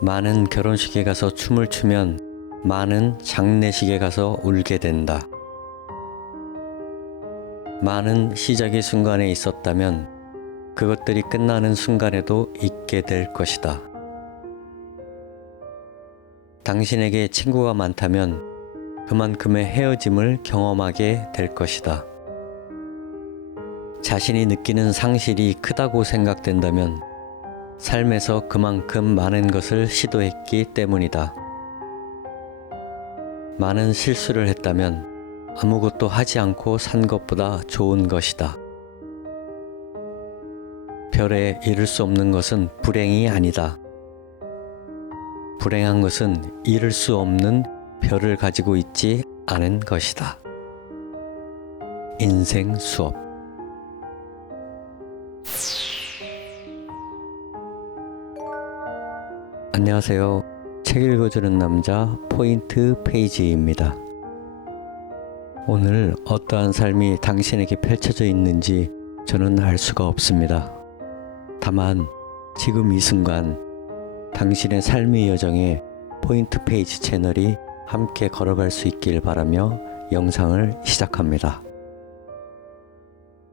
많은 결혼식에 가서 춤을 추면 많은 장례식에 가서 울게 된다. 많은 시작의 순간에 있었다면 그것들이 끝나는 순간에도 있게 될 것이다. 당신에게 친구가 많다면 그만큼의 헤어짐을 경험하게 될 것이다. 자신이 느끼는 상실이 크다고 생각된다면 삶에서 그만큼 많은 것을 시도했기 때문이다. 많은 실수를 했다면 아무것도 하지 않고 산 것보다 좋은 것이다. 별에 이룰 수 없는 것은 불행이 아니다. 불행한 것은 이룰 수 없는 별을 가지고 있지 않은 것이다. 인생 수업. 안녕하세요. 책 읽어주는 남자 포인트 페이지입니다. 오늘 어떠한 삶이 당신에게 펼쳐져 있는지 저는 알 수가 없습니다. 다만 지금 이 순간 당신의 삶의 여정에 포인트 페이지 채널이 함께 걸어갈 수 있길 바라며 영상을 시작합니다.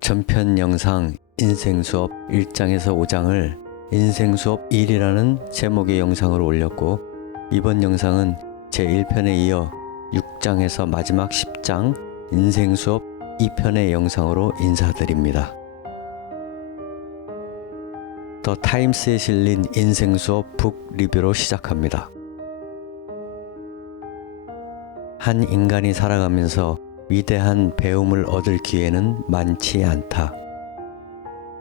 전편 영상 인생수업 1장에서 5장을 인생수업 1이라는 제목의 영상으로 올렸고, 이번 영상은 제1편에 이어 6장에서 마지막 10장 인생수업 2편의 영상으로 인사드립니다. 더 타임스에 실린 인생수업 북 리뷰로 시작합니다. 한 인간이 살아가면서 위대한 배움을 얻을 기회는 많지 않다.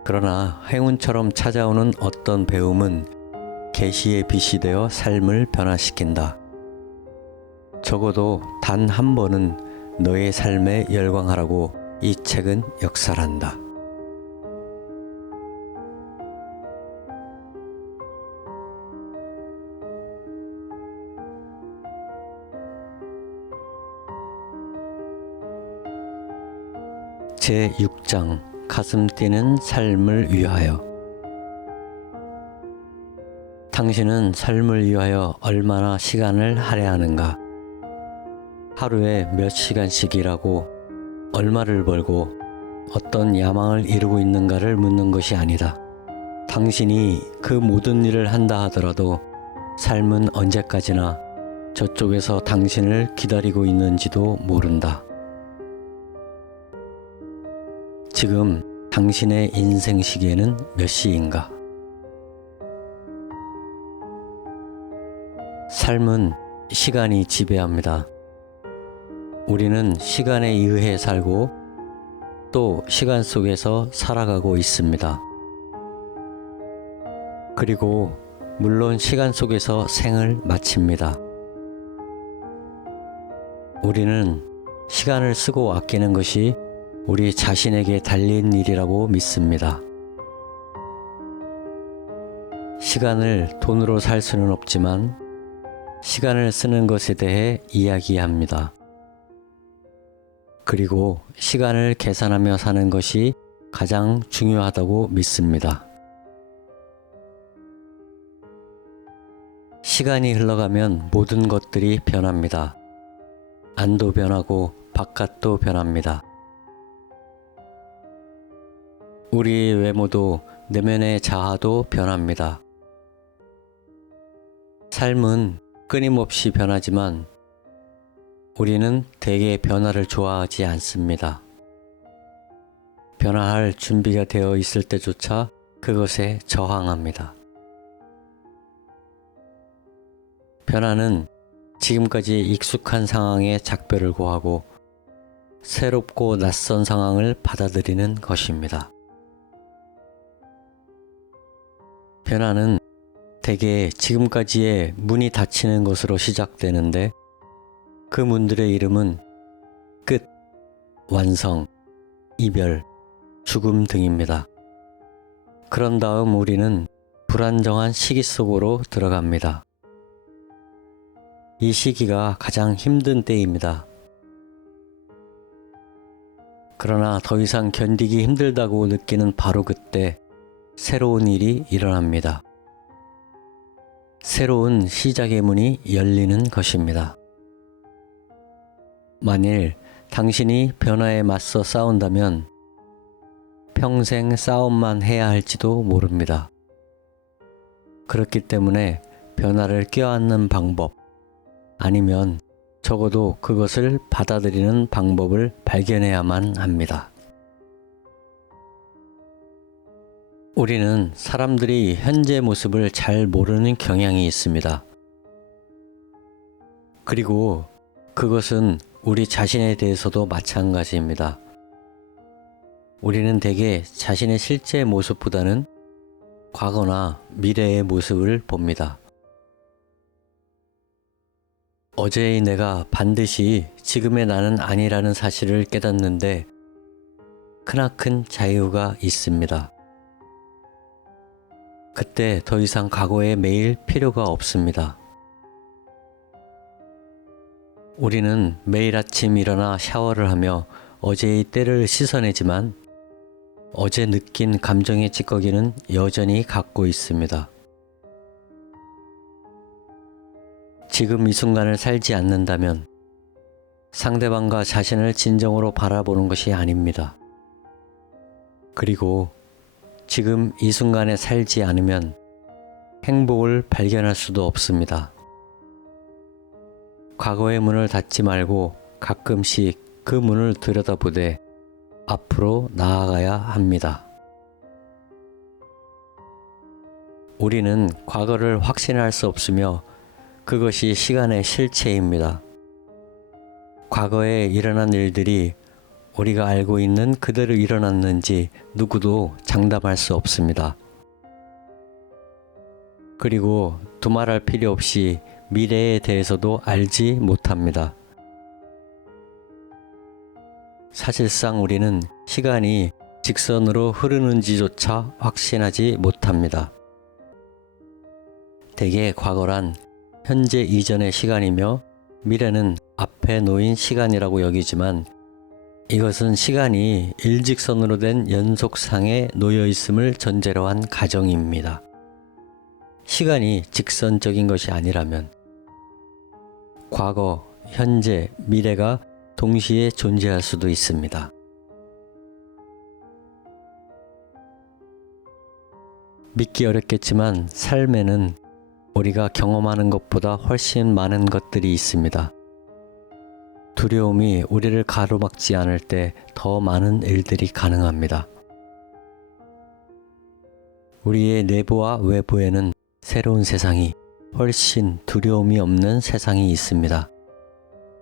그러나 행운처럼 찾아오는 어떤 배움은 계시의 빛이 되어 삶을 변화시킨다. 적어도 단 한 번은 너의 삶에 열광하라고 이 책은 역설한다. 제6장 가슴 뛰는 삶을 위하여. 당신은 삶을 위하여 얼마나 시간을 할애하는가? 하루에 몇 시간씩 일하고 얼마를 벌고 어떤 야망을 이루고 있는가를 묻는 것이 아니다. 당신이 그 모든 일을 한다 하더라도 삶은 언제까지나 저쪽에서 당신을 기다리고 있는지도 모른다. 지금 당신의 인생 시계는 몇 시인가? 삶은 시간이 지배합니다. 우리는 시간에 의해 살고 또 시간 속에서 살아가고 있습니다. 그리고 물론 시간 속에서 생을 마칩니다. 우리는 시간을 쓰고 아끼는 것이 우리 자신에게 달린 일이라고 믿습니다. 시간을 돈으로 살 수는 없지만 시간을 쓰는 것에 대해 이야기합니다. 그리고 시간을 계산하며 사는 것이 가장 중요하다고 믿습니다. 시간이 흘러가면 모든 것들이 변합니다. 안도 변하고 바깥도 변합니다. 우리의 외모도 내면의 자아도 변합니다. 삶은 끊임없이 변하지만 우리는 대개 변화를 좋아하지 않습니다. 변화할 준비가 되어 있을 때조차 그것에 저항합니다. 변화는 지금까지 익숙한 상황에 작별을 고하고 새롭고 낯선 상황을 받아들이는 것입니다. 변화는 대개 지금까지의 문이 닫히는 것으로 시작되는데 그 문들의 이름은 끝, 완성, 이별, 죽음 등입니다. 그런 다음 우리는 불안정한 시기 속으로 들어갑니다. 이 시기가 가장 힘든 때입니다. 그러나 더 이상 견디기 힘들다고 느끼는 바로 그때 새로운 일이 일어납니다. 새로운 시작의 문이 열리는 것입니다. 만일 당신이 변화에 맞서 싸운다면 평생 싸움만 해야 할지도 모릅니다. 그렇기 때문에 변화를 껴안는 방법, 아니면 적어도 그것을 받아들이는 방법을 발견해야만 합니다. 우리는 사람들이 현재 모습을 잘 모르는 경향이 있습니다. 그리고 그것은 우리 자신에 대해서도 마찬가지입니다. 우리는 대개 자신의 실제 모습보다는 과거나 미래의 모습을 봅니다. 어제의 내가 반드시 지금의 나는 아니라는 사실을 깨닫는데 크나큰 자유가 있습니다. 그때 더 이상 과거에 매일 필요가 없습니다. 우리는 매일 아침 일어나 샤워를 하며 어제의 때를 씻어내지만 어제 느낀 감정의 찌꺼기는 여전히 갖고 있습니다. 지금 이 순간을 살지 않는다면 상대방과 자신을 진정으로 바라보는 것이 아닙니다. 그리고 지금 이 순간에 살지 않으면 행복을 발견할 수도 없습니다. 과거의 문을 닫지 말고 가끔씩 그 문을 들여다보되 앞으로 나아가야 합니다. 우리는 과거를 확신할 수 없으며 그것이 시간의 실체입니다. 과거에 일어난 일들이 우리가 알고 있는 그대로 일어났는지 누구도 장담할 수 없습니다. 그리고 두말할 필요 없이 미래에 대해서도 알지 못합니다. 사실상 우리는 시간이 직선으로 흐르는지조차 확신하지 못합니다. 대개 과거란 현재 이전의 시간이며 미래는 앞에 놓인 시간이라고 여기지만 이것은 시간이 일직선으로 된 연속상에 놓여 있음을 전제로 한 가정입니다. 시간이 직선적인 것이 아니라면 과거, 현재, 미래가 동시에 존재할 수도 있습니다. 믿기 어렵겠지만 삶에는 우리가 경험하는 것보다 훨씬 많은 것들이 있습니다. 두려움이 우리를 가로막지 않을 때 더 많은 일들이 가능합니다. 우리의 내부와 외부에는 새로운 세상이, 훨씬 두려움이 없는 세상이 있습니다.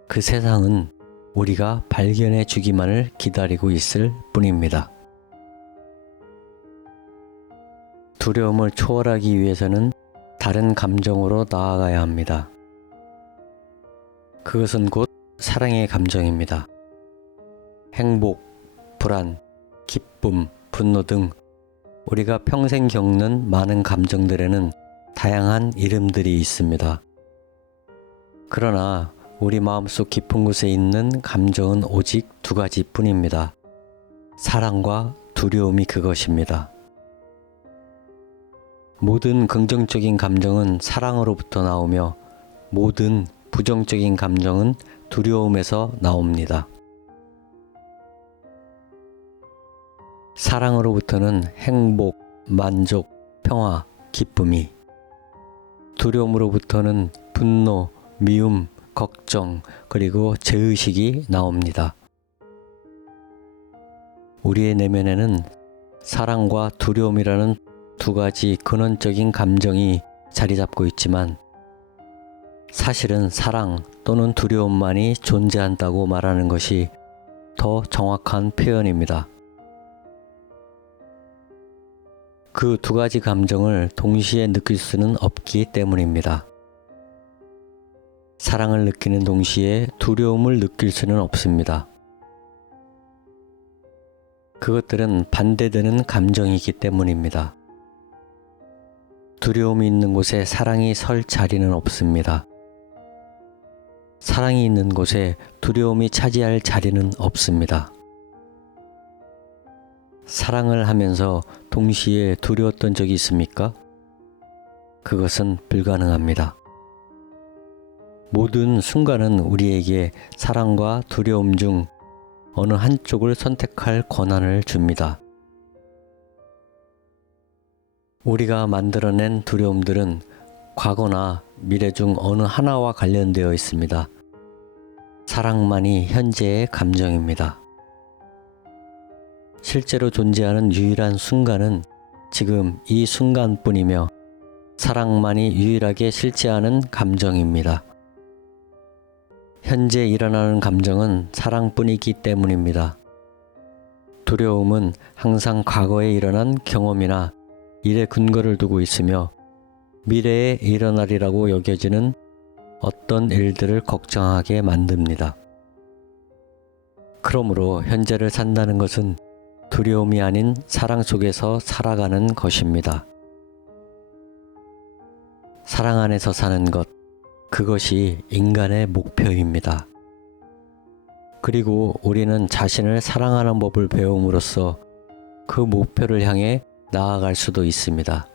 그 세상은 우리가 발견해 주기만을 기다리고 있을 뿐입니다. 두려움을 초월하기 위해서는 다른 감정으로 나아가야 합니다. 그것은 곧 사랑의 감정입니다. 행복, 불안, 기쁨, 분노 등 우리가 평생 겪는 많은 감정들에는 다양한 이름들이 있습니다. 그러나 우리 마음속 깊은 곳에 있는 감정은 오직 두 가지뿐입니다. 사랑과 두려움이 그것입니다. 모든 긍정적인 감정은 사랑으로부터 나오며 모든 부정적인 감정은 두려움에서 나옵니다. 사랑으로부터는 행복, 만족, 평화, 기쁨이, 두려움으로부터는 분노, 미움, 걱정, 그리고 죄의식이 나옵니다. 우리의 내면에는 사랑과 두려움이라는 두 가지 근원적인 감정이 자리 잡고 있지만 사실은 사랑 또는 두려움만이 존재한다고 말하는 것이 더 정확한 표현입니다. 그 두 가지 감정을 동시에 느낄 수는 없기 때문입니다. 사랑을 느끼는 동시에 두려움을 느낄 수는 없습니다. 그것들은 반대되는 감정이기 때문입니다. 두려움이 있는 곳에 사랑이 설 자리는 없습니다. 사랑이 있는 곳에 두려움이 차지할 자리는 없습니다. 사랑을 하면서 동시에 두려웠던 적이 있습니까? 그것은 불가능합니다. 모든 순간은 우리에게 사랑과 두려움 중 어느 한쪽을 선택할 권한을 줍니다. 우리가 만들어낸 두려움들은 과거나 미래 중 어느 하나와 관련되어 있습니다. 사랑만이 현재의 감정입니다. 실제로 존재하는 유일한 순간은 지금 이 순간뿐이며 사랑만이 유일하게 실제하는 감정입니다. 현재 일어나는 감정은 사랑뿐이기 때문입니다. 두려움은 항상 과거에 일어난 경험이나 일에 근거를 두고 있으며 미래에 일어나리라고 여겨지는 어떤 일들을 걱정하게 만듭니다. 그러므로 현재를 산다는 것은 두려움이 아닌 사랑 속에서 살아가는 것입니다. 사랑 안에서 사는 것, 그것이 인간의 목표입니다. 그리고 우리는 자신을 사랑하는 법을 배움으로써 그 목표를 향해 나아갈 수도 있습니다.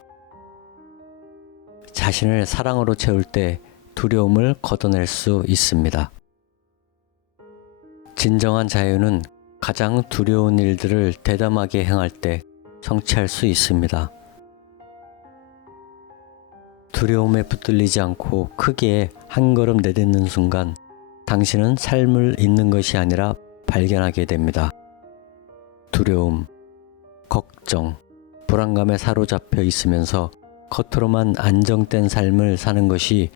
자신을 사랑으로 채울 때 두려움을 걷어낼 수 있습니다. 진정한 자유는 가장 두려운 일들을 대담하게 행할 때 성취할 수 있습니다. 두려움에 붙들리지 않고 크게 한 걸음 내딛는 순간 당신은 삶을 잊는 것이 아니라 발견하게 됩니다. 두려움, 걱정, 불안감에 사로잡혀 있으면서 겉으로만 안정된 삶을 사는 것이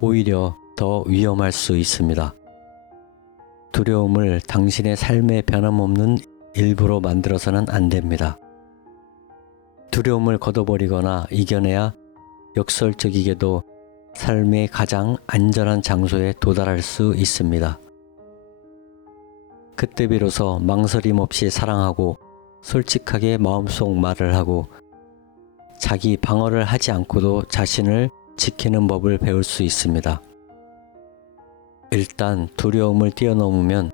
오히려 더 위험할 수 있습니다. 두려움을 당신의 삶의 변함없는 일부로 만들어서는 안 됩니다. 두려움을 걷어버리거나 이겨내야 역설적이게도 삶의 가장 안전한 장소에 도달할 수 있습니다. 그때 비로소 망설임 없이 사랑하고 솔직하게 마음속 말을 하고 자기 방어를 하지 않고도 자신을 지키는 법을 배울 수 있습니다. 일단 두려움을 뛰어넘으면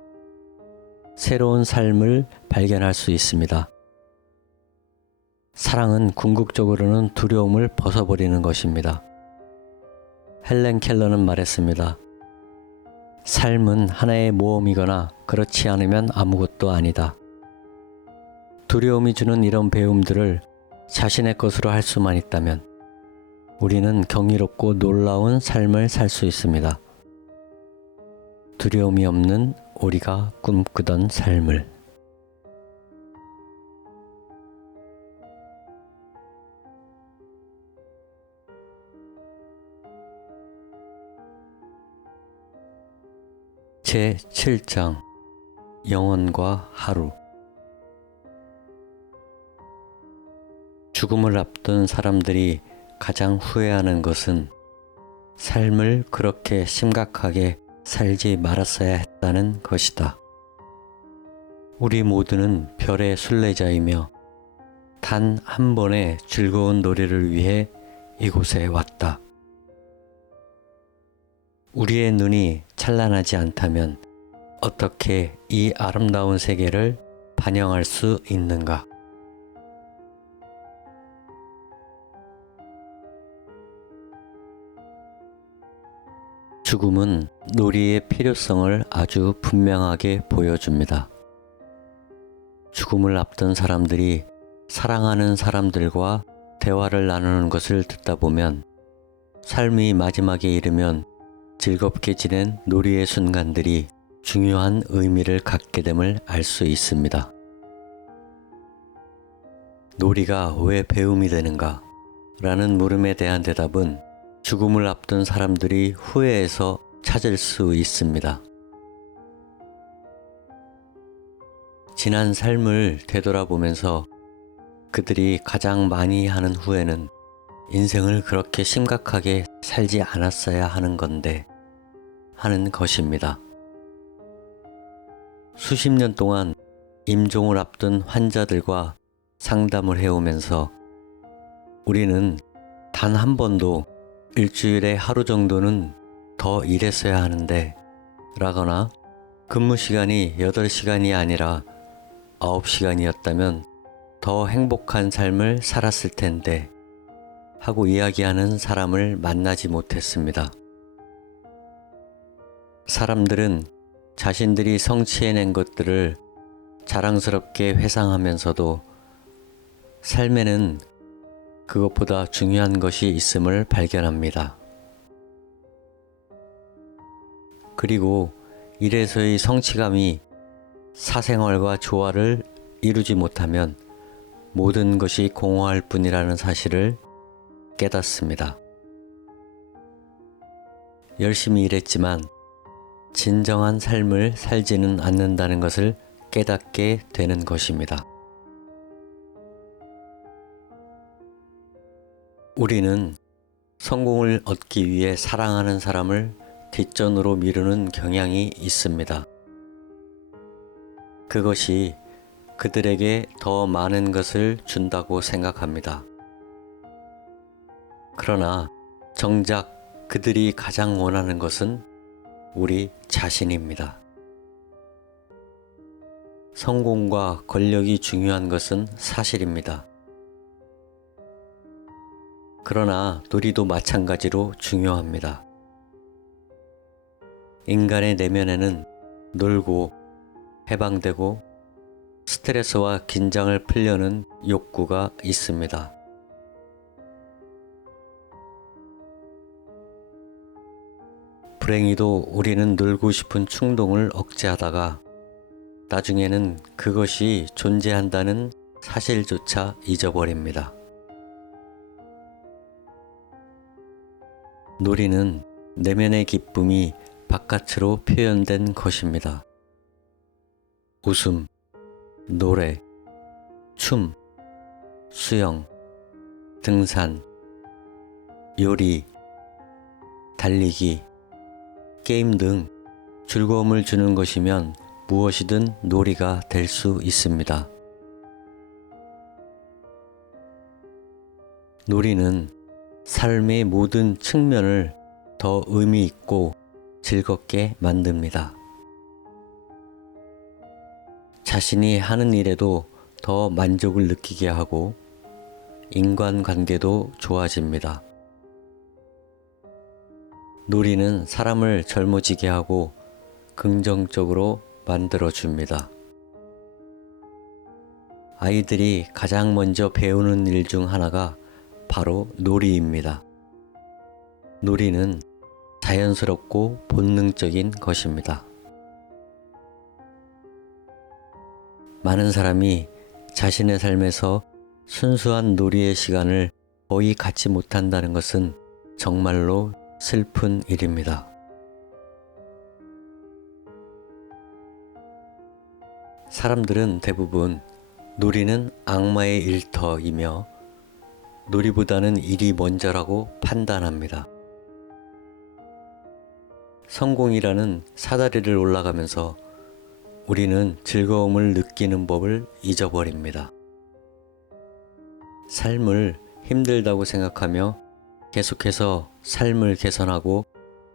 새로운 삶을 발견할 수 있습니다. 사랑은 궁극적으로는 두려움을 벗어버리는 것입니다. 헬렌 켈러는 말했습니다. 삶은 하나의 모험이거나 그렇지 않으면 아무것도 아니다. 두려움이 주는 이런 배움들을 자신의 것으로 할 수만 있다면 우리는 경이롭고 놀라운 삶을 살 수 있습니다. 두려움이 없는 우리가 꿈꾸던 삶을. 제7장 영혼과 하루. 죽음을 앞둔 사람들이 가장 후회하는 것은 삶을 그렇게 심각하게 살지 말았어야 했다는 것이다. 우리 모두는 별의 순례자이며 단 한 번의 즐거운 놀이를 위해 이곳에 왔다. 우리의 눈이 찬란하지 않다면 어떻게 이 아름다운 세계를 반영할 수 있는가? 죽음은 놀이의 필요성을 아주 분명하게 보여줍니다. 죽음을 앞둔 사람들이 사랑하는 사람들과 대화를 나누는 것을 듣다 보면 삶이 마지막에 이르면 즐겁게 지낸 놀이의 순간들이 중요한 의미를 갖게 됨을 알 수 있습니다. 놀이가 왜 배움이 되는가? 라는 물음에 대한 대답은 죽음을 앞둔 사람들이 후회해서 찾을 수 있습니다. 지난 삶을 되돌아보면서 그들이 가장 많이 하는 후회는 인생을 그렇게 심각하게 살지 않았어야 하는 건데 하는 것입니다. 수십 년 동안 임종을 앞둔 환자들과 상담을 해오면서 우리는 단 한 번도 일주일에 하루 정도는 더 일했어야 하는데 라거나 근무 시간이 8시간이 아니라 9시간이었다면 더 행복한 삶을 살았을 텐데 하고 이야기하는 사람을 만나지 못했습니다. 사람들은 자신들이 성취해낸 것들을 자랑스럽게 회상하면서도 삶에는 그것보다 중요한 것이 있음을 발견합니다. 그리고 이래서의 성취감이 사생활과 조화를 이루지 못하면 모든 것이 공허할 뿐이라는 사실을 깨닫습니다. 열심히 일했지만 진정한 삶을 살지는 않는다는 것을 깨닫게 되는 것입니다. 우리는 성공을 얻기 위해 사랑하는 사람을 뒷전으로 미루는 경향이 있습니다. 그것이 그들에게 더 많은 것을 준다고 생각합니다. 그러나 정작 그들이 가장 원하는 것은 우리 자신입니다. 성공과 권력이 중요한 것은 사실입니다. 그러나 놀이도 마찬가지로 중요합니다. 인간의 내면에는 놀고 해방되고 스트레스와 긴장을 풀려는 욕구가 있습니다. 불행히도 우리는 놀고 싶은 충동을 억제하다가 나중에는 그것이 존재한다는 사실조차 잊어버립니다. 놀이는 내면의 기쁨이 바깥으로 표현된 것입니다. 웃음, 노래, 춤, 수영, 등산, 요리, 달리기, 게임 등 즐거움을 주는 것이면 무엇이든 놀이가 될 수 있습니다. 놀이는 삶의 모든 측면을 더 의미 있고 즐겁게 만듭니다. 자신이 하는 일에도 더 만족을 느끼게 하고 인간관계도 좋아집니다. 놀이는 사람을 젊어지게 하고 긍정적으로 만들어줍니다. 아이들이 가장 먼저 배우는 일 중 하나가 바로 놀이입니다. 놀이는 자연스럽고 본능적인 것입니다. 많은 사람이 자신의 삶에서 순수한 놀이의 시간을 거의 갖지 못한다는 것은 정말로 슬픈 일입니다. 사람들은 대부분 놀이는 악마의 일터이며 놀이보다는 일이 먼저라고 판단합니다. 성공이라는 사다리를 올라가면서 우리는 즐거움을 느끼는 법을 잊어버립니다. 삶을 힘들다고 생각하며 계속해서 삶을 개선하고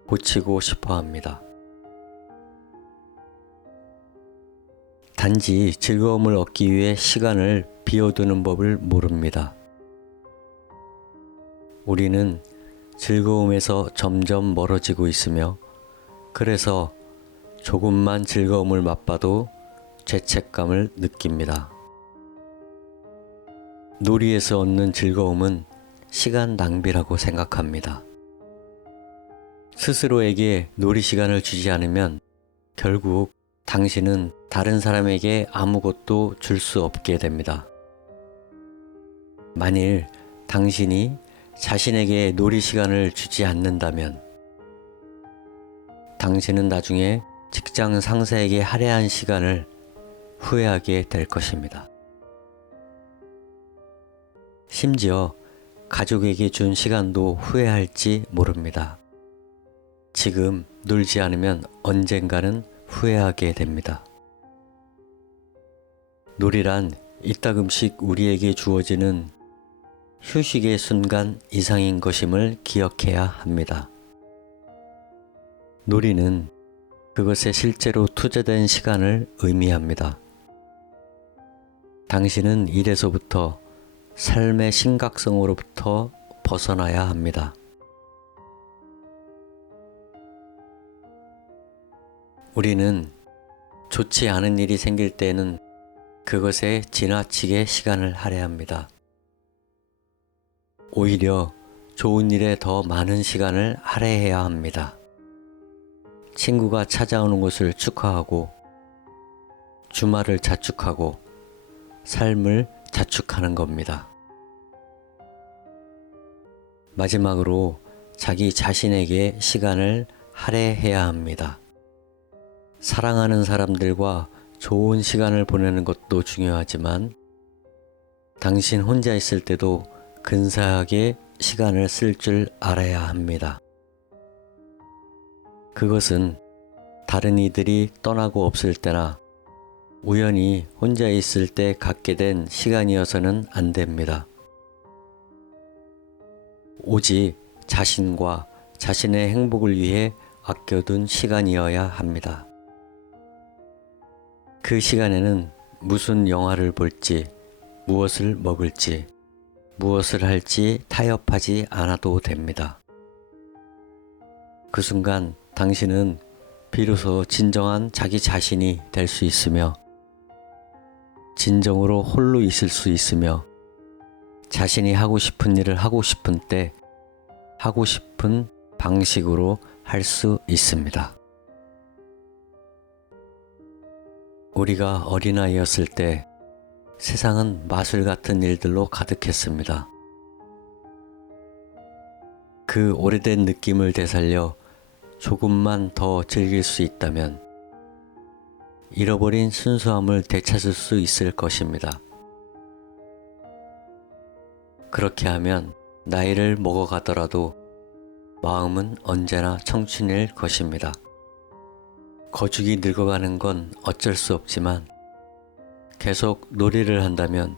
고치고 싶어 합니다. 단지 즐거움을 얻기 위해 시간을 비워두는 법을 모릅니다. 우리는 즐거움에서 점점 멀어지고 있으며 그래서 조금만 즐거움을 맛봐도 죄책감을 느낍니다. 놀이에서 얻는 즐거움은 시간 낭비라고 생각합니다. 스스로에게 놀이 시간을 주지 않으면 결국 당신은 다른 사람에게 아무것도 줄 수 없게 됩니다. 만일 당신이 자신에게 놀이 시간을 주지 않는다면 당신은 나중에 직장 상사에게 할애한 시간을 후회하게 될 것입니다. 심지어 가족에게 준 시간도 후회할지 모릅니다. 지금 놀지 않으면 언젠가는 후회하게 됩니다. 놀이란 이따금씩 우리에게 주어지는 휴식의 순간 이상인 것임을 기억해야 합니다. 놀이는 그것에 실제로 투자된 시간을 의미합니다. 당신은 일에서부터 삶의 심각성으로부터 벗어나야 합니다. 우리는 좋지 않은 일이 생길 때에는 그것에 지나치게 시간을 할애합니다. 오히려 좋은 일에 더 많은 시간을 할애해야 합니다. 친구가 찾아오는 것을 축하하고, 주말을 자축하고, 삶을 자축하는 겁니다. 마지막으로 자기 자신에게 시간을 할애해야 합니다. 사랑하는 사람들과 좋은 시간을 보내는 것도 중요하지만 당신 혼자 있을 때도 근사하게 시간을 쓸 줄 알아야 합니다. 그것은 다른 이들이 떠나고 없을 때나 우연히 혼자 있을 때 갖게 된 시간이어서는 안 됩니다. 오직 자신과 자신의 행복을 위해 아껴둔 시간이어야 합니다. 그 시간에는 무슨 영화를 볼지, 무엇을 먹을지, 무엇을 할지 타협하지 않아도 됩니다. 그 순간 당신은 비로소 진정한 자기 자신이 될 수 있으며, 진정으로 홀로 있을 수 있으며, 자신이 하고 싶은 일을 하고 싶은 때, 하고 싶은 방식으로 할 수 있습니다. 우리가 어린아이였을 때 세상은 마술 같은 일들로 가득했습니다. 그 오래된 느낌을 되살려 조금만 더 즐길 수 있다면 잃어버린 순수함을 되찾을 수 있을 것입니다. 그렇게 하면 나이를 먹어가더라도 마음은 언제나 청춘일 것입니다. 거죽이 늙어가는 건 어쩔 수 없지만 계속 놀이를 한다면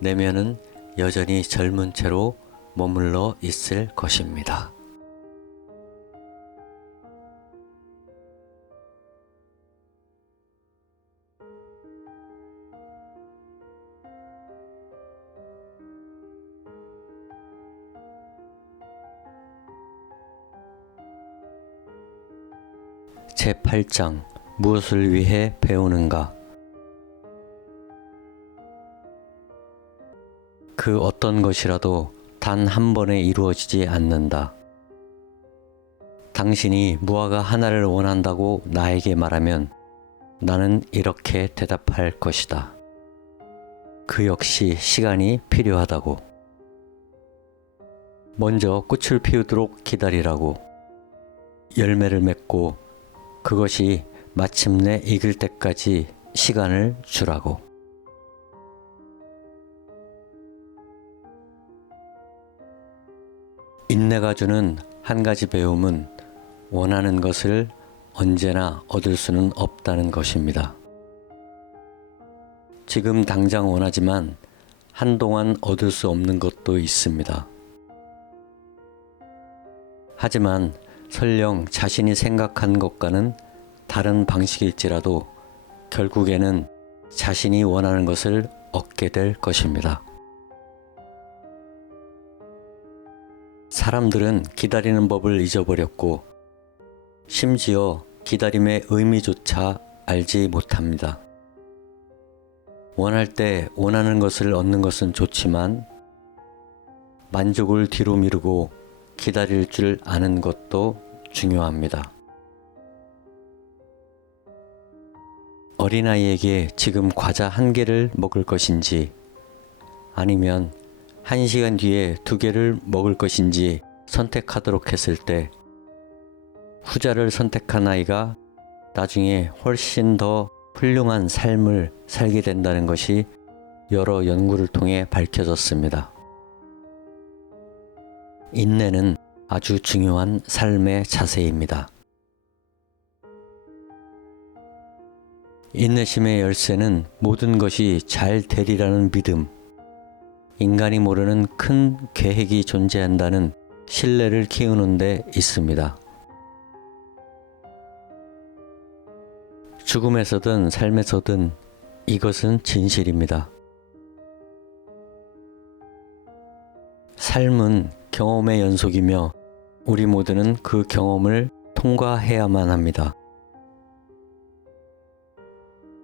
내면은 여전히 젊은 채로 머물러 있을 것입니다. 제8장 무엇을 위해 배우는가? 그 어떤 것이라도 단 한 번에 이루어지지 않는다. 당신이 무화과 하나를 원한다고 나에게 말하면 나는 이렇게 대답할 것이다. 그 역시 시간이 필요하다고. 먼저 꽃을 피우도록 기다리라고. 열매를 맺고 그것이 마침내 익을 때까지 시간을 주라고. 인내가 주는 한 가지 배움은 원하는 것을 언제나 얻을 수는 없다는 것입니다. 지금 당장 원하지만 한동안 얻을 수 없는 것도 있습니다. 하지만 설령 자신이 생각한 것과는 다른 방식일지라도 결국에는 자신이 원하는 것을 얻게 될 것입니다. 사람들은 기다리는 법을 잊어버렸고 심지어 기다림의 의미조차 알지 못합니다. 원할 때 원하는 것을 얻는 것은 좋지만 만족을 뒤로 미루고 기다릴 줄 아는 것도 중요합니다. 어린아이에게 지금 과자 1개를 먹을 것인지 아니면 1시간 뒤에 2개를 먹을 것인지 선택하도록 했을 때 후자를 선택한 아이가 나중에 훨씬 더 훌륭한 삶을 살게 된다는 것이 여러 연구를 통해 밝혀졌습니다. 인내는 아주 중요한 삶의 자세입니다. 인내심의 열쇠는 모든 것이 잘 되리라는 믿음, 인간이 모르는 큰 계획이 존재한다는 신뢰를 키우는 데 있습니다. 죽음에서든 삶에서든 이것은 진실입니다. 삶은 경험의 연속이며 우리 모두는 그 경험을 통과해야만 합니다.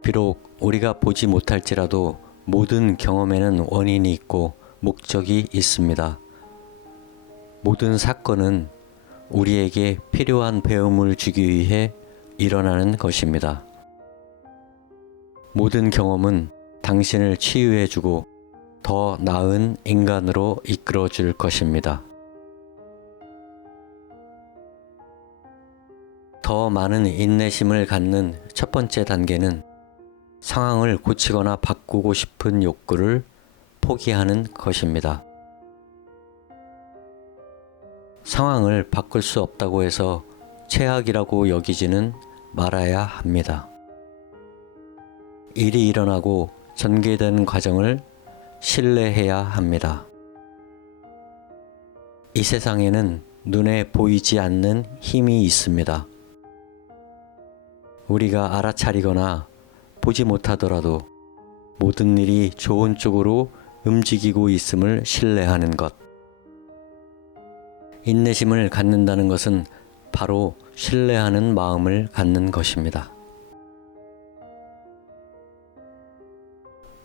비록 우리가 보지 못할지라도 모든 경험에는 원인이 있고 목적이 있습니다. 모든 사건은 우리에게 필요한 배움을 주기 위해 일어나는 것입니다. 모든 경험은 당신을 치유해주고 더 나은 인간으로 이끌어줄 것입니다. 더 많은 인내심을 갖는 첫 번째 단계는 상황을 고치거나 바꾸고 싶은 욕구를 포기하는 것입니다. 상황을 바꿀 수 없다고 해서 최악이라고 여기지는 말아야 합니다. 일이 일어나고 전개된 과정을 신뢰해야 합니다. 이 세상에는 눈에 보이지 않는 힘이 있습니다. 우리가 알아차리거나 보지 못하더라도 모든 일이 좋은 쪽으로 움직이고 있음을 신뢰하는 것. 인내심을 갖는다는 것은 바로 신뢰하는 마음을 갖는 것입니다.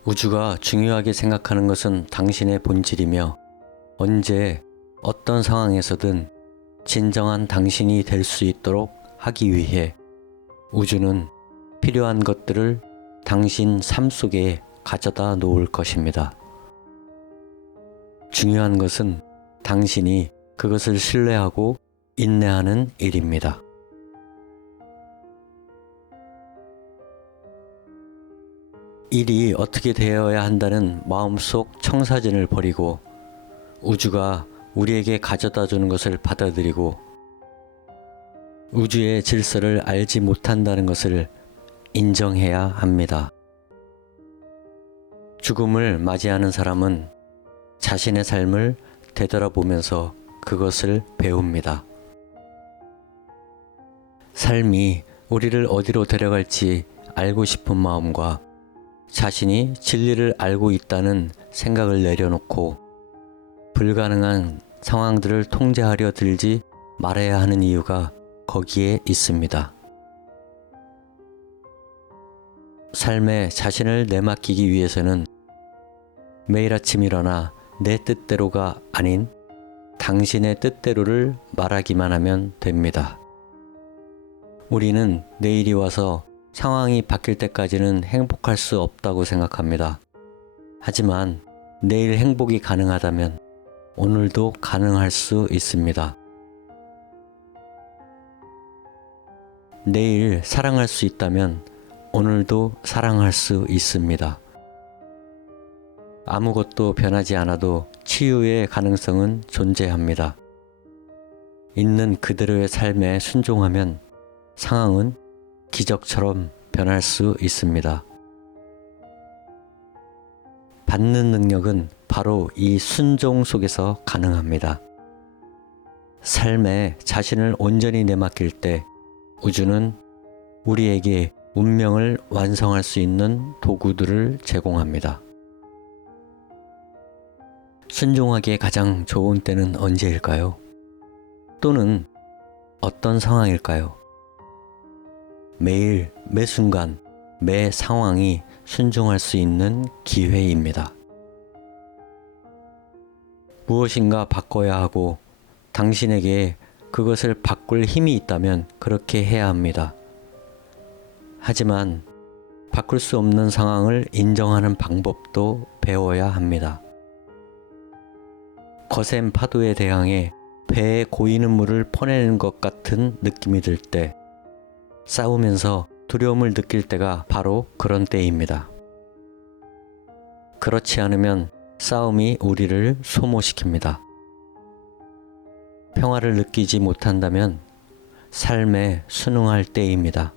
우주가 중요하게 생각하는 것은 당신의 본질이며 언제 어떤 상황에서든 진정한 당신이 될 수 있도록 하기 위해 우주는 필요한 것들을 당신 삶 속에 가져다 놓을 것입니다. 중요한 것은 당신이 그것을 신뢰하고 인내하는 일입니다. 일이 어떻게 되어야 한다는 마음속 청사진을 버리고 우주가 우리에게 가져다 주는 것을 받아들이고 우주의 질서를 알지 못한다는 것을 인정해야 합니다. 죽음을 맞이하는 사람은 자신의 삶을 되돌아보면서 그것을 배웁니다. 삶이 우리를 어디로 데려갈지 알고 싶은 마음과 자신이 진리를 알고 있다는 생각을 내려놓고 불가능한 상황들을 통제하려 들지 말아야 하는 이유가 거기에 있습니다. 삶에 자신을 내맡기기 위해서는 매일 아침 일어나 내 뜻대로가 아닌 당신의 뜻대로를 말하기만 하면 됩니다. 우리는 내일이 와서 상황이 바뀔 때까지는 행복할 수 없다고 생각합니다. 하지만 내일 행복이 가능하다면 오늘도 가능할 수 있습니다. 내일 사랑할 수 있다면 오늘도 사랑할 수 있습니다. 아무것도 변하지 않아도 치유의 가능성은 존재합니다. 있는 그대로의 삶에 순종하면 상황은 기적처럼 변할 수 있습니다. 받는 능력은 바로 이 순종 속에서 가능합니다. 삶에 자신을 온전히 내맡길 때 우주는 우리에게 운명을 완성할 수 있는 도구들을 제공합니다. 순종하기에 가장 좋은 때는 언제일까요? 또는 어떤 상황일까요? 매일, 매 순간, 매 상황이 순종할 수 있는 기회입니다. 무엇인가 바꿔야 하고 당신에게 그것을 바꿀 힘이 있다면 그렇게 해야 합니다. 하지만 바꿀 수 없는 상황을 인정하는 방법도 배워야 합니다. 거센 파도에 대항해 배에 고이는 물을 퍼내는 것 같은 느낌이 들 때, 싸우면서 두려움을 느낄 때가 바로 그런 때입니다. 그렇지 않으면 싸움이 우리를 소모시킵니다. 평화를 느끼지 못한다면 삶에 순응할 때입니다.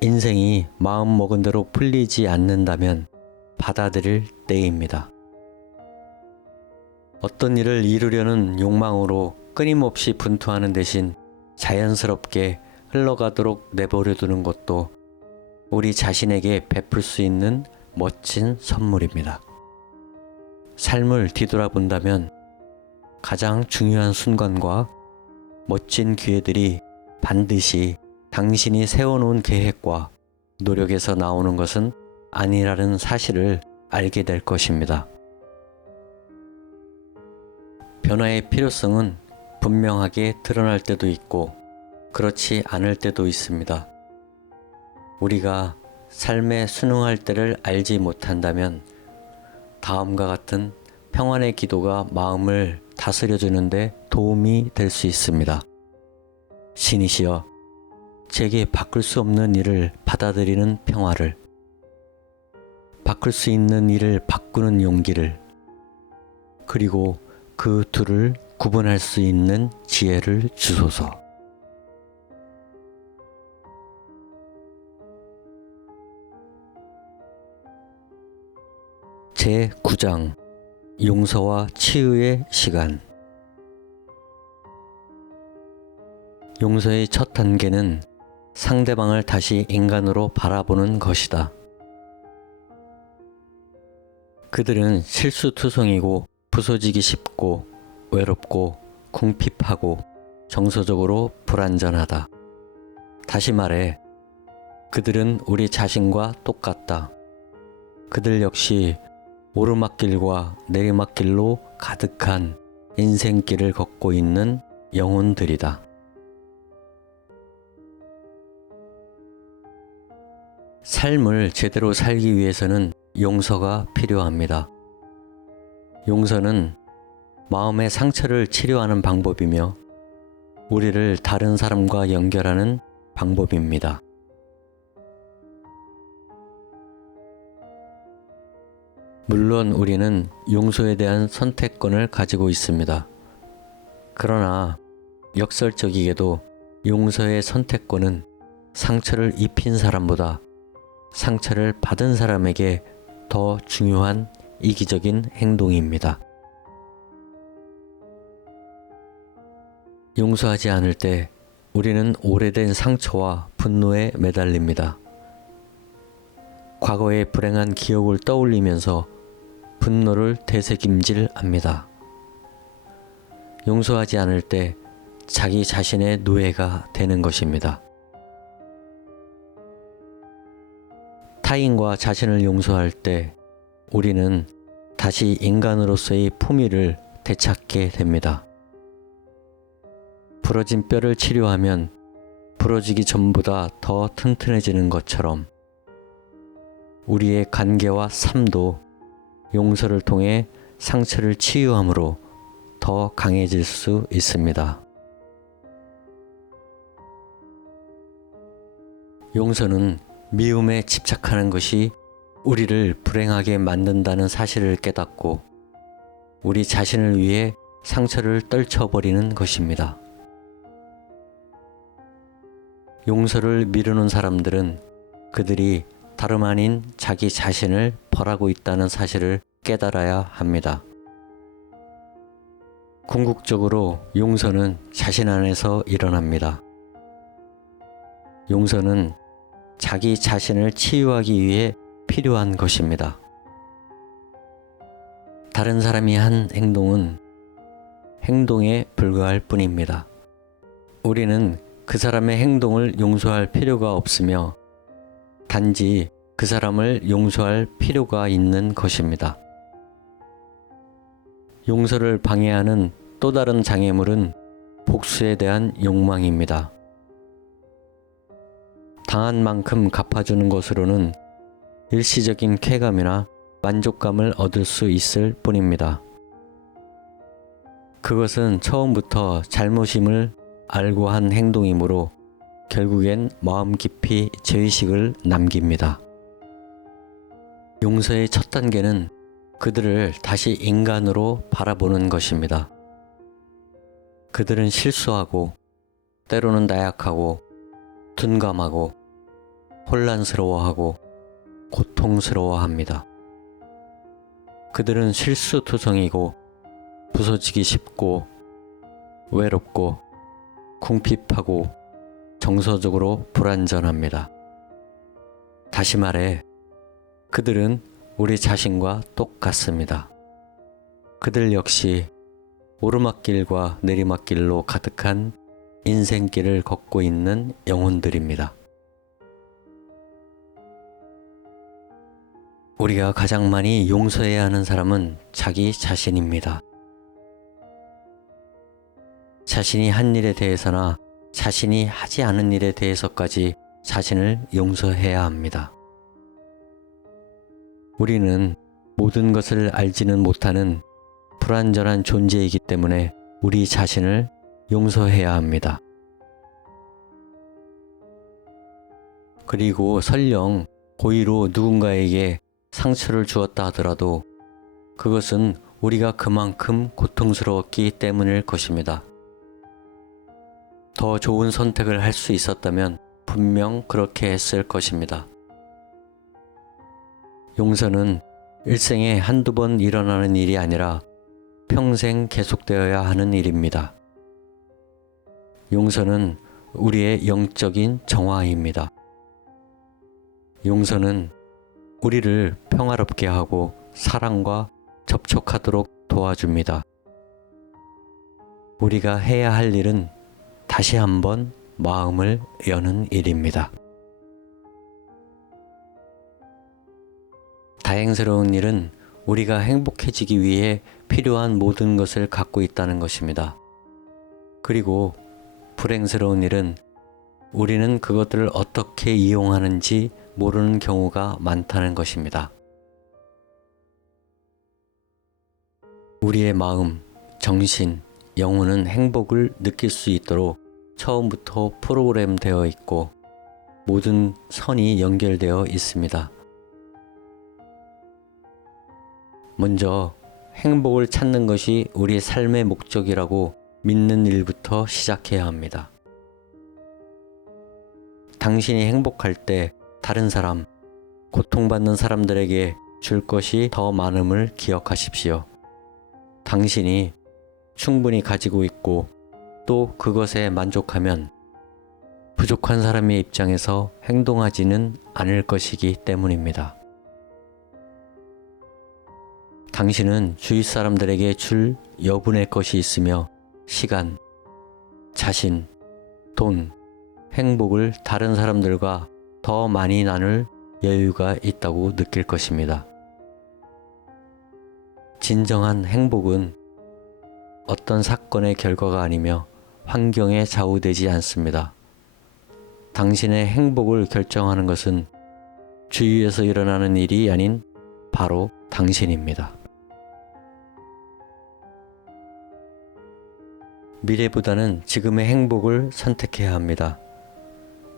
인생이 마음먹은 대로 풀리지 않는다면 받아들일 때입니다. 어떤 일을 이루려는 욕망으로 끊임없이 분투하는 대신 자연스럽게 흘러가도록 내버려 두는 것도 우리 자신에게 베풀 수 있는 멋진 선물입니다. 삶을 뒤돌아본다면 가장 중요한 순간과 멋진 기회들이 반드시 당신이 세워놓은 계획과 노력에서 나오는 것은 아니라는 사실을 알게 될 것입니다. 변화의 필요성은 분명하게 드러날 때도 있고 그렇지 않을 때도 있습니다. 우리가 삶에 순응할 때를 알지 못한다면 다음과 같은 평안의 기도가 마음을 다스려주는데 도움이 될 수 있습니다. 신이시여, 제게 바꿀 수 없는 일을 받아들이는 평화를, 바꿀 수 있는 일을 바꾸는 용기를, 그리고 그 둘을 구분할 수 있는 지혜를 주소서. 제9장 용서와 치유의 시간. 용서의 첫 단계는 상대방을 다시 인간으로 바라보는 것이다. 그들은 실수투성이고 부서지기 쉽고 외롭고 궁핍하고 정서적으로 불완전하다. 다시 말해, 그들은 우리 자신과 똑같다. 그들 역시 오르막길과 내리막길로 가득한 인생길을 걷고 있는 영혼들이다. 삶을 제대로 살기 위해서는 용서가 필요합니다. 용서는 마음의 상처를 치료하는 방법이며 우리를 다른 사람과 연결하는 방법입니다. 물론 우리는 용서에 대한 선택권을 가지고 있습니다. 그러나 역설적이게도 용서의 선택권은 상처를 입힌 사람보다 상처를 받은 사람에게 더 중요한 이기적인 행동입니다. 용서하지 않을 때 우리는 오래된 상처와 분노에 매달립니다. 과거의 불행한 기억을 떠올리면서 분노를 되새김질합니다. 용서하지 않을 때 자기 자신의 노예가 되는 것입니다. 타인과 자신을 용서할 때 우리는 다시 인간으로서의 품위를 되찾게 됩니다. 부러진 뼈를 치료하면 부러지기 전보다 더 튼튼해지는 것처럼 우리의 관계와 삶도 용서를 통해 상처를 치유함으로 더 강해질 수 있습니다. 용서는 미움에 집착하는 것이 우리를 불행하게 만든다는 사실을 깨닫고 우리 자신을 위해 상처를 떨쳐버리는 것입니다. 용서를 미루는 사람들은 그들이 다름 아닌 자기 자신을 벌하고 있다는 사실을 깨달아야 합니다. 궁극적으로 용서는 자신 안에서 일어납니다. 용서는 자기 자신을 치유하기 위해 필요한 것입니다. 다른 사람이 한 행동은 행동에 불과할 뿐입니다. 우리는 그 사람의 행동을 용서할 필요가 없으며 단지 그 사람을 용서할 필요가 있는 것입니다. 용서를 방해하는 또 다른 장애물은 복수에 대한 욕망입니다. 당한 만큼 갚아주는 것으로는 일시적인 쾌감이나 만족감을 얻을 수 있을 뿐입니다. 그것은 처음부터 잘못임을 알고 한 행동이므로 결국엔 마음 깊이 죄의식을 남깁니다. 용서의 첫 단계는 그들을 다시 인간으로 바라보는 것입니다. 그들은 실수하고 때로는 나약하고 둔감하고 혼란스러워하고 고통스러워합니다. 그들은 실수투성이고 부서지기 쉽고 외롭고 궁핍하고 정서적으로 불완전합니다. 다시 말해, 그들은 우리 자신과 똑같습니다. 그들 역시 오르막길과 내리막길로 가득한 인생길을 걷고 있는 영혼들입니다. 우리가 가장 많이 용서해야 하는 사람은 자기 자신입니다. 자신이 한 일에 대해서나 자신이 하지 않은 일에 대해서까지 자신을 용서해야 합니다. 우리는 모든 것을 알지는 못하는 불완전한 존재이기 때문에 우리 자신을 용서해야 합니다. 그리고 설령 고의로 누군가에게 상처를 주었다 하더라도 그것은 우리가 그만큼 고통스러웠기 때문일 것입니다. 더 좋은 선택을 할 수 있었다면 분명 그렇게 했을 것입니다. 용서는 일생에 한두 번 일어나는 일이 아니라 평생 계속되어야 하는 일입니다. 용서는 우리의 영적인 정화입니다. 용서는 우리를 평화롭게 하고 사랑과 접촉하도록 도와줍니다. 우리가 해야 할 일은 다시 한번 마음을 여는 일입니다. 다행스러운 일은 우리가 행복해지기 위해 필요한 모든 것을 갖고 있다는 것입니다. 그리고 불행스러운 일은 우리는 그것들을 어떻게 이용하는지 모르는 경우가 많다는 것입니다. 우리의 마음, 정신, 영혼은 행복을 느낄 수 있도록 처음부터 프로그램되어 있고 모든 선이 연결되어 있습니다. 먼저 행복을 찾는 것이 우리의 삶의 목적이라고 믿는 일부터 시작해야 합니다. 당신이 행복할 때 다른 사람, 고통받는 사람들에게 줄 것이 더 많음을 기억하십시오. 당신이 충분히 가지고 있고 또 그것에 만족하면 부족한 사람의 입장에서 행동하지는 않을 것이기 때문입니다. 당신은 주위 사람들에게 줄 여분의 것이 있으며 시간, 자신, 돈, 행복을 다른 사람들과 더 많이 나눌 여유가 있다고 느낄 것입니다. 진정한 행복은 어떤 사건의 결과가 아니며 환경에 좌우되지 않습니다. 당신의 행복을 결정하는 것은 주위에서 일어나는 일이 아닌 바로 당신입니다. 미래보다는 지금의 행복을 선택해야 합니다.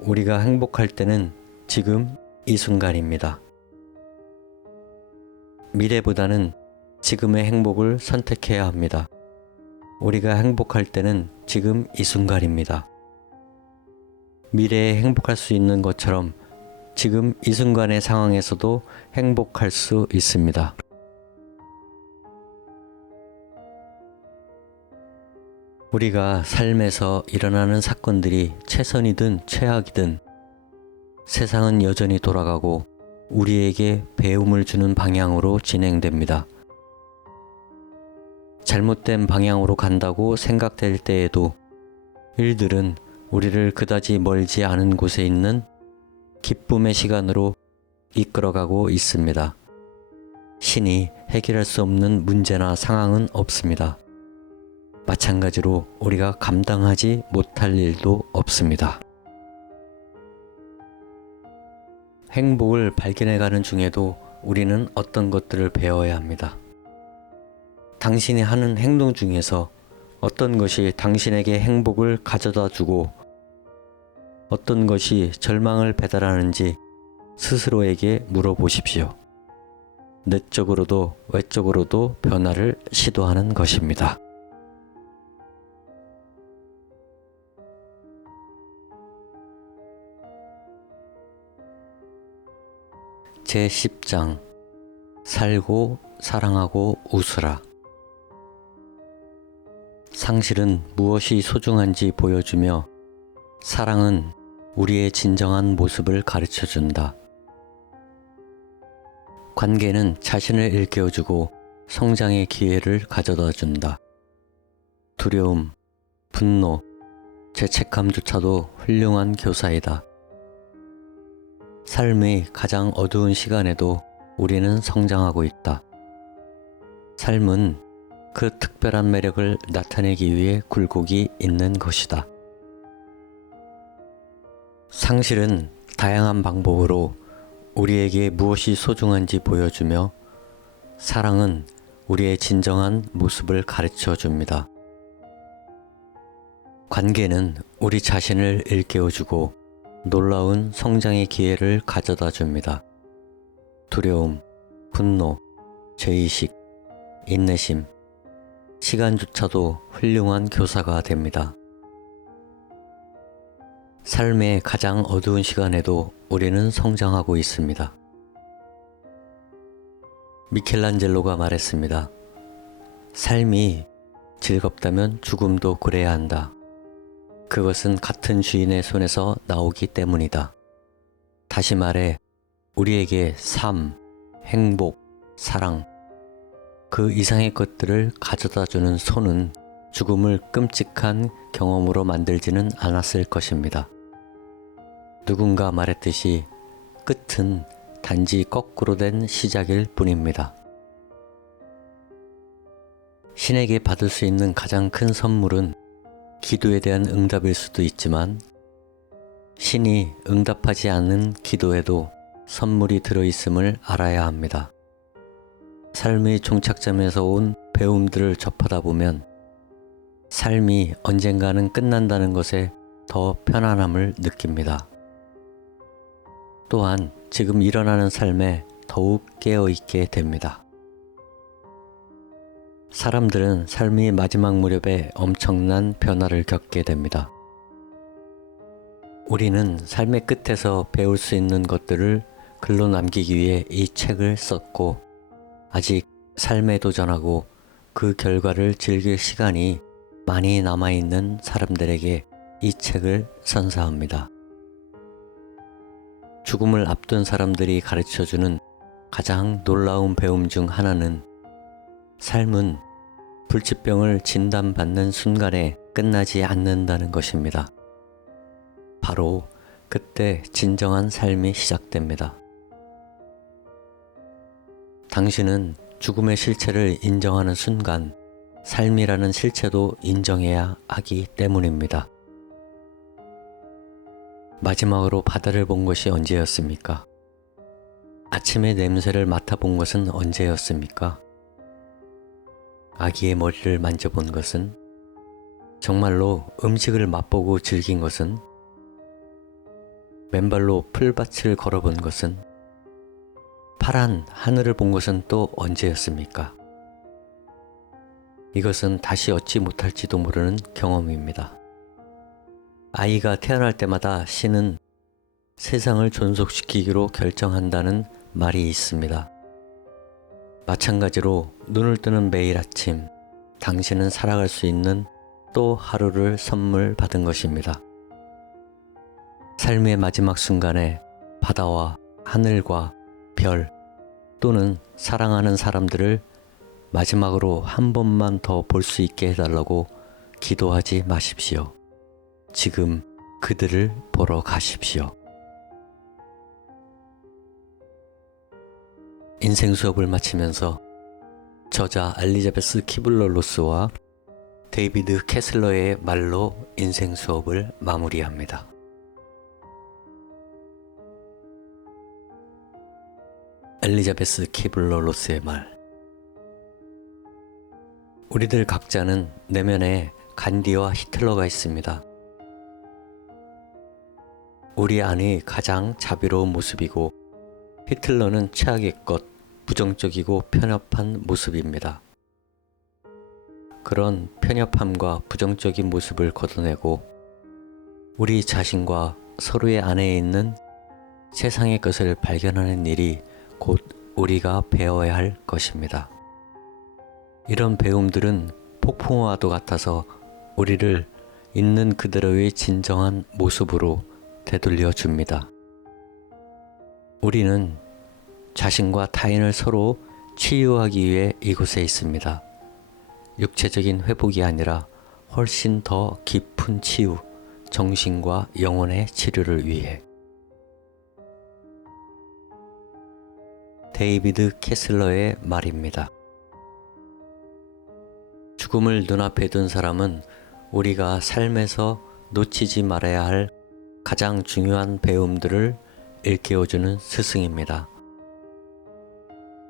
우리가 행복할 때는 지금 이 순간입니다. 미래보다는 지금의 행복을 선택해야 합니다. 우리가 행복할 때는 지금 이 순간입니다. 미래에 행복할 수 있는 것처럼 지금 이 순간의 상황에서도 행복할 수 있습니다. 우리가 삶에서 일어나는 사건들이 최선이든 최악이든 세상은 여전히 돌아가고 우리에게 배움을 주는 방향으로 진행됩니다. 잘못된 방향으로 간다고 생각될 때에도 일들은 우리를 그다지 멀지 않은 곳에 있는 기쁨의 시간으로 이끌어가고 있습니다. 신이 해결할 수 없는 문제나 상황은 없습니다. 마찬가지로 우리가 감당하지 못할 일도 없습니다. 행복을 발견해가는 중에도 우리는 어떤 것들을 배워야 합니다. 당신이 하는 행동 중에서 어떤 것이 당신에게 행복을 가져다 주고 어떤 것이 절망을 배달하는지 스스로에게 물어보십시오. 내적으로도 외적으로도 변화를 시도하는 것입니다. 제10장 살고 사랑하고 웃으라. 상실은 무엇이 소중한지 보여주며 사랑은 우리의 진정한 모습을 가르쳐준다. 관계는 자신을 일깨워주고 성장의 기회를 가져다 준다. 두려움, 분노, 죄책감조차도 훌륭한 교사이다. 삶의 가장 어두운 시간에도 우리는 성장하고 있다. 삶은 그 특별한 매력을 나타내기 위해 굴곡이 있는 것이다. 상실은 다양한 방법으로 우리에게 무엇이 소중한지 보여주며 사랑은 우리의 진정한 모습을 가르쳐 줍니다. 관계는 우리 자신을 일깨워주고 놀라운 성장의 기회를 가져다 줍니다. 두려움, 분노, 죄의식, 인내심, 시간조차도 훌륭한 교사가 됩니다. 삶의 가장 어두운 시간에도 우리는 성장하고 있습니다. 미켈란젤로가 말했습니다. 삶이 즐겁다면 죽음도 그래야 한다. 그것은 같은 주인의 손에서 나오기 때문이다. 다시 말해 우리에게 삶, 행복, 사랑, 그 이상의 것들을 가져다주는 손은 죽음을 끔찍한 경험으로 만들지는 않았을 것입니다. 누군가 말했듯이 끝은 단지 거꾸로 된 시작일 뿐입니다. 신에게 받을 수 있는 가장 큰 선물은 기도에 대한 응답일 수도 있지만 신이 응답하지 않은 기도에도 선물이 들어있음을 알아야 합니다. 삶의 종착점에서 온 배움들을 접하다 보면 삶이 언젠가는 끝난다는 것에 더 편안함을 느낍니다. 또한 지금 일어나는 삶에 더욱 깨어있게 됩니다. 사람들은 삶의 마지막 무렵에 엄청난 변화를 겪게 됩니다. 우리는 삶의 끝에서 배울 수 있는 것들을 글로 남기기 위해 이 책을 썼고 아직 삶에 도전하고 그 결과를 즐길 시간이 많이 남아있는 사람들에게 이 책을 선사합니다. 죽음을 앞둔 사람들이 가르쳐주는 가장 놀라운 배움 중 하나는 삶은 불치병을 진단받는 순간에 끝나지 않는다는 것입니다. 바로 그때 진정한 삶이 시작됩니다. 당신은 죽음의 실체를 인정하는 순간 삶이라는 실체도 인정해야 하기 때문입니다. 마지막으로 바다를 본 것이 언제였습니까? 아침의 냄새를 맡아본 것은 언제였습니까? 아기의 머리를 만져본 것은? 정말로 음식을 맛보고 즐긴 것은? 맨발로 풀밭을 걸어본 것은? 파란 하늘을 본 것은 또 언제였습니까? 이것은 다시 얻지 못할지도 모르는 경험입니다. 아이가 태어날 때마다 신은 세상을 존속시키기로 결정한다는 말이 있습니다. 마찬가지로 눈을 뜨는 매일 아침, 당신은 살아갈 수 있는 또 하루를 선물 받은 것입니다. 삶의 마지막 순간에 바다와 하늘과 별 또는 사랑하는 사람들을 마지막으로 한 번만 더 볼 수 있게 해달라고 기도하지 마십시오. 지금 그들을 보러 가십시오. 인생 수업을 마치면서 저자 엘리자베스 키블러-로스와 데이비드 캐슬러의 말로 인생 수업을 마무리합니다. 엘리자베스 키블러-로스의 말. 우리들 각자는 내면에 간디와 히틀러가 있습니다. 우리 안의 가장 자비로운 모습이고 히틀러는 최악의 것, 부정적이고 편협한 모습입니다. 그런 편협함과 부정적인 모습을 걷어내고 우리 자신과 서로의 안에 있는 세상의 것을 발견하는 일이 곧 우리가 배워야 할 것입니다. 이런 배움들은 폭풍우와도 같아서 우리를 있는 그대로의 진정한 모습으로 되돌려 줍니다. 우리는 자신과 타인을 서로 치유하기 위해 이곳에 있습니다. 육체적인 회복이 아니라 훨씬 더 깊은 치유, 정신과 영혼의 치료를 위해. 데이비드 캐슬러의 말입니다. 죽음을 눈앞에 둔 사람은 우리가 삶에서 놓치지 말아야 할 가장 중요한 배움들을 일깨워주는 스승입니다.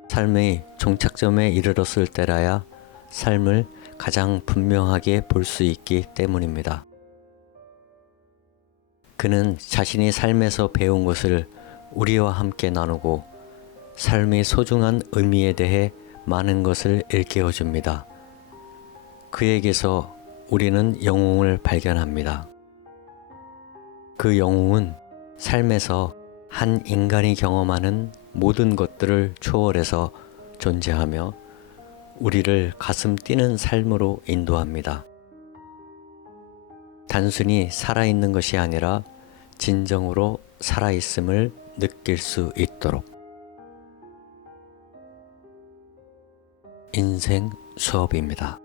삶의 종착점에 이르렀을 때라야 삶을 가장 분명하게 볼 수 있기 때문입니다. 그는 자신이 삶에서 배운 것을 우리와 함께 나누고 삶의 소중한 의미에 대해 많은 것을 일깨워줍니다. 그에게서 우리는 영웅을 발견합니다. 그 영웅은 삶에서 한 인간이 경험하는 모든 것들을 초월해서 존재하며 우리를 가슴 뛰는 삶으로 인도합니다. 단순히 살아있는 것이 아니라 진정으로 살아있음을 느낄 수 있도록. 인생 수업입니다.